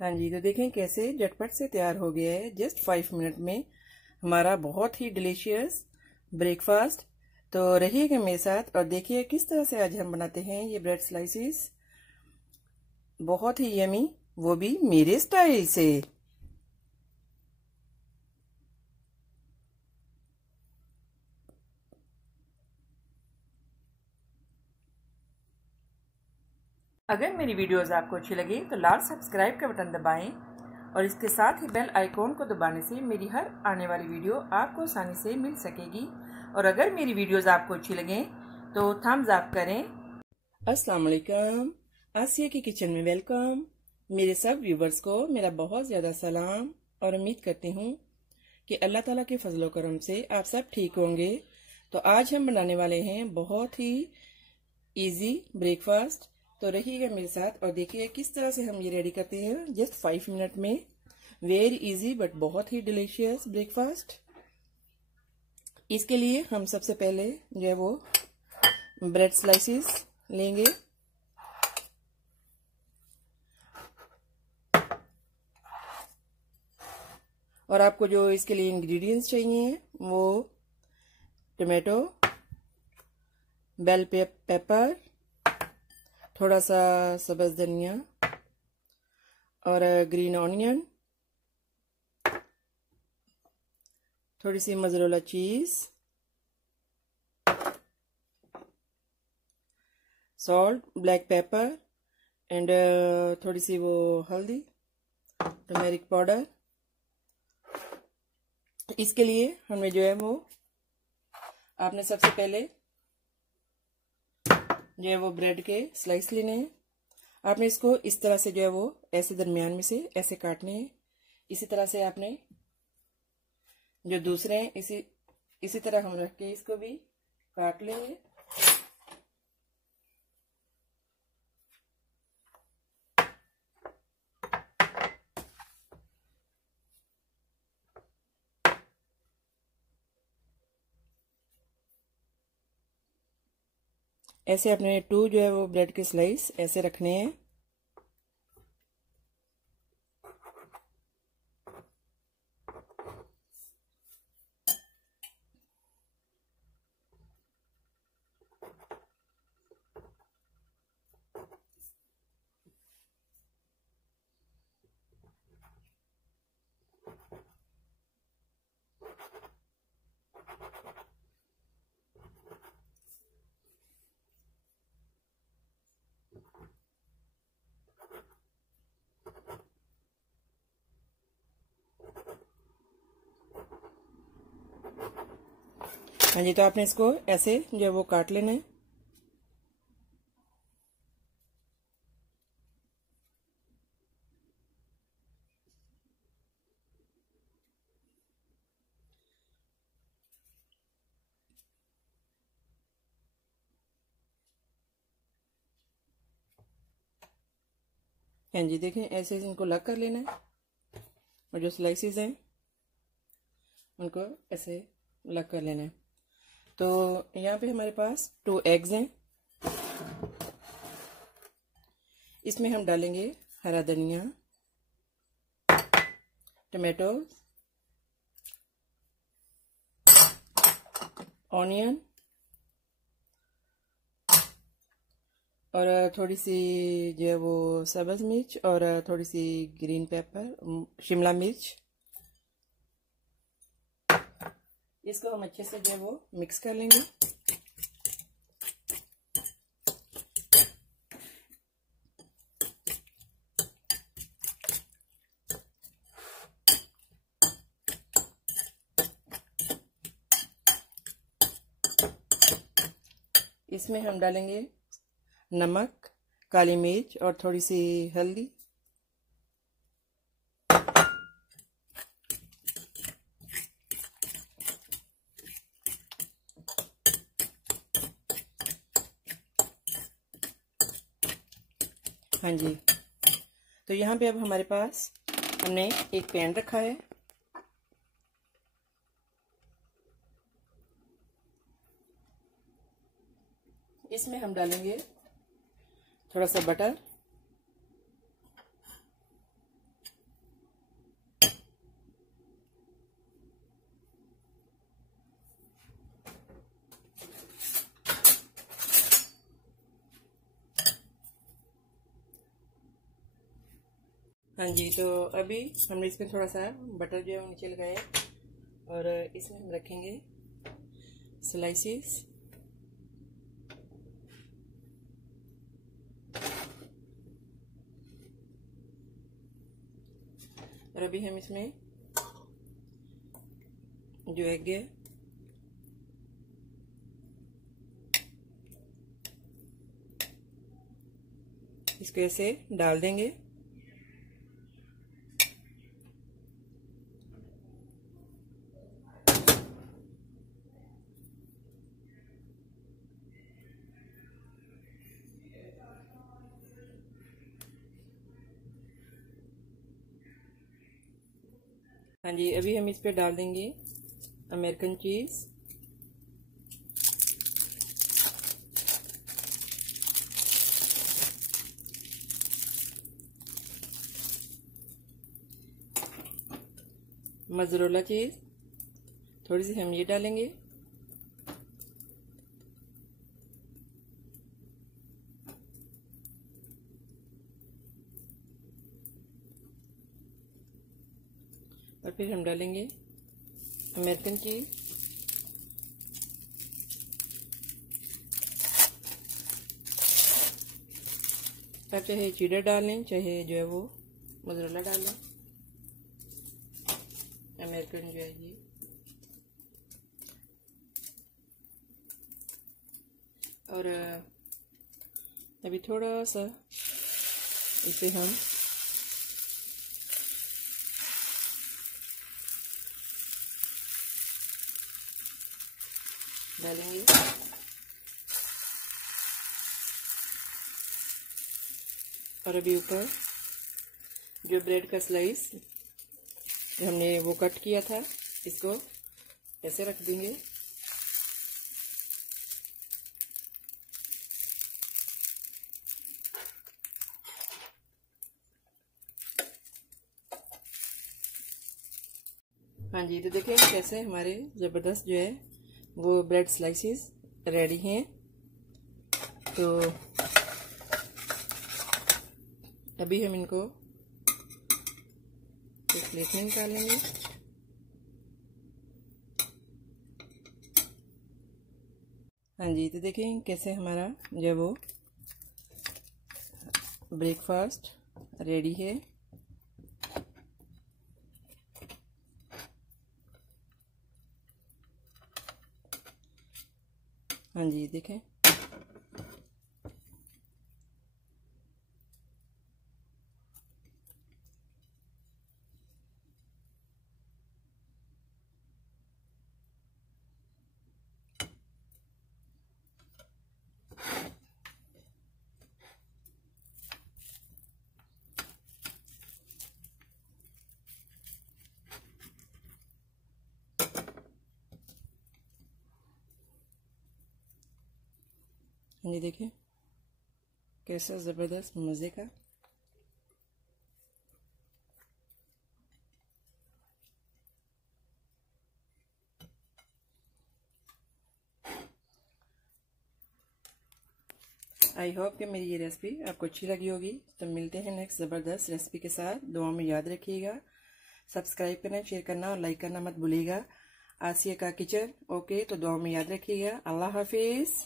हाँ जी, तो देखें कैसे झटपट से तैयार हो गया है जस्ट 5 मिनट में हमारा बहुत ही डिलीशियस ब्रेकफास्ट। तो रहिएगा मेरे साथ और देखिए किस तरह से आज हम बनाते हैं ये ब्रेड स्लाइसिस, बहुत ही यमी, वो भी मेरे स्टाइल से। अगर मेरी वीडियोस आपको अच्छी लगी तो लाल सब्सक्राइब का बटन दबाएं और इसके साथ ही बेल आइकॉन को दबाने से मेरी हर आने वाली वीडियो आपको आसानी से मिल सकेगी। और अगर मेरी वीडियोस आपको अच्छी लगें तो थम्स अप करें। अस्सलाम वालेकुम, आसिया की किचन में वेलकम। मेरे सब व्यूवर्स को मेरा बहुत ज़्यादा सलाम और उम्मीद करती हूँ कि अल्लाह ताला के फजलो करम से आप सब ठीक होंगे। तो आज हम बनाने वाले हैं बहुत ही इजी ब्रेकफास्ट। तो रहिएगा मेरे साथ और देखिए किस तरह से हम ये रेडी करते हैं जस्ट 5 मिनट में। वेरी इजी बट बहुत ही डिलीशियस ब्रेकफास्ट। इसके लिए हम सबसे पहले जो है वो ब्रेड स्लाइसिस लेंगे। और आपको जो इसके लिए इंग्रेडिएंट्स चाहिए वो टमाटो, बेल पेपर, थोड़ा सा सब्ज धनिया और ग्रीन ऑनियन, थोड़ी सी मोज़रेला चीज, सॉल्ट, ब्लैक पेपर एंड थोड़ी सी वो हल्दी, टर्मेरिक पाउडर। इसके लिए हमें जो है वो आपने सबसे पहले जो है वो ब्रेड के स्लाइस लेने हैं। आपने इसको इस तरह से जो है वो ऐसे दरमियान में से ऐसे काटने हैं। इसी तरह से आपने जो दूसरे हैं इसी तरह हम रख के इसको भी काट लेंगे। ऐसे अपने 2 जो है वो ब्रेड के स्लाइस ऐसे रखने हैं। हाँ जी, तो आपने इसको ऐसे जो है वो काट लेना है। हाँ जी, देखें ऐसे इनको लग कर लेना है और जो स्लाइसिस हैं उनको ऐसे लग कर लेना है। तो यहाँ पे हमारे पास 2 एग्स हैं। इसमें हम डालेंगे हरा धनिया, टमाटो, ऑनियन और थोड़ी सी जो है वो सब्ज मिर्च और थोड़ी सी ग्रीन पेपर, शिमला मिर्च। इसको हम अच्छे से जो है वो मिक्स कर लेंगे। इसमें हम डालेंगे नमक, काली मिर्च और थोड़ी सी हल्दी। हाँ जी, तो यहाँ पे अब हमारे पास हमने एक पैन रखा है। इसमें हम डालेंगे थोड़ा सा बटर हाँ जी, तो अभी हमने इसमें थोड़ा सा बटर जो है वो नीचे लगाया और इसमें हम रखेंगे स्लाइसेस। और अभी हम इसमें जो एग है इसको ऐसे डाल देंगे। हाँ जी, अभी हम इस पे डाल देंगे अमेरिकन चीज। मोज़रेला चीज थोड़ी सी हम ये डालेंगे। और फिर हम डालेंगे अमेरिकन चीज। आप चाहे चीडर डाल लें, चाहे जो है वो मोज़रेला डाल लें। अमेरिकन जो है ये, और अभी थोड़ा सा इसे हम डालेंगे। और अभी ऊपर जो ब्रेड का स्लाइस जो हमने वो कट किया था इसको ऐसे रख देंगे। हाँ जी, तो देखिए कैसे हमारे ज़बरदस्त जो है वो ब्रेड स्लाइसेस रेडी हैं। तो अभी हम इनको एक प्लेट में निकालेंगे। हाँ जी, तो देखें कैसे हमारा जो है वो ब्रेकफास्ट रेडी है। हाँ जी, देखें ये देखें कैसा ज़बरदस्त मज़े का। आई होप कि मेरी ये रेसिपी आपको अच्छी लगी होगी। तो मिलते हैं नेक्स्ट ज़बरदस्त रेसिपी के साथ। दुआ में याद रखिएगा, सब्सक्राइब करना, शेयर करना और लाइक करना मत भूलिएगा। आसिया का किचन। ओके, तो दुआ में याद रखिएगा। अल्लाह हाफिज़।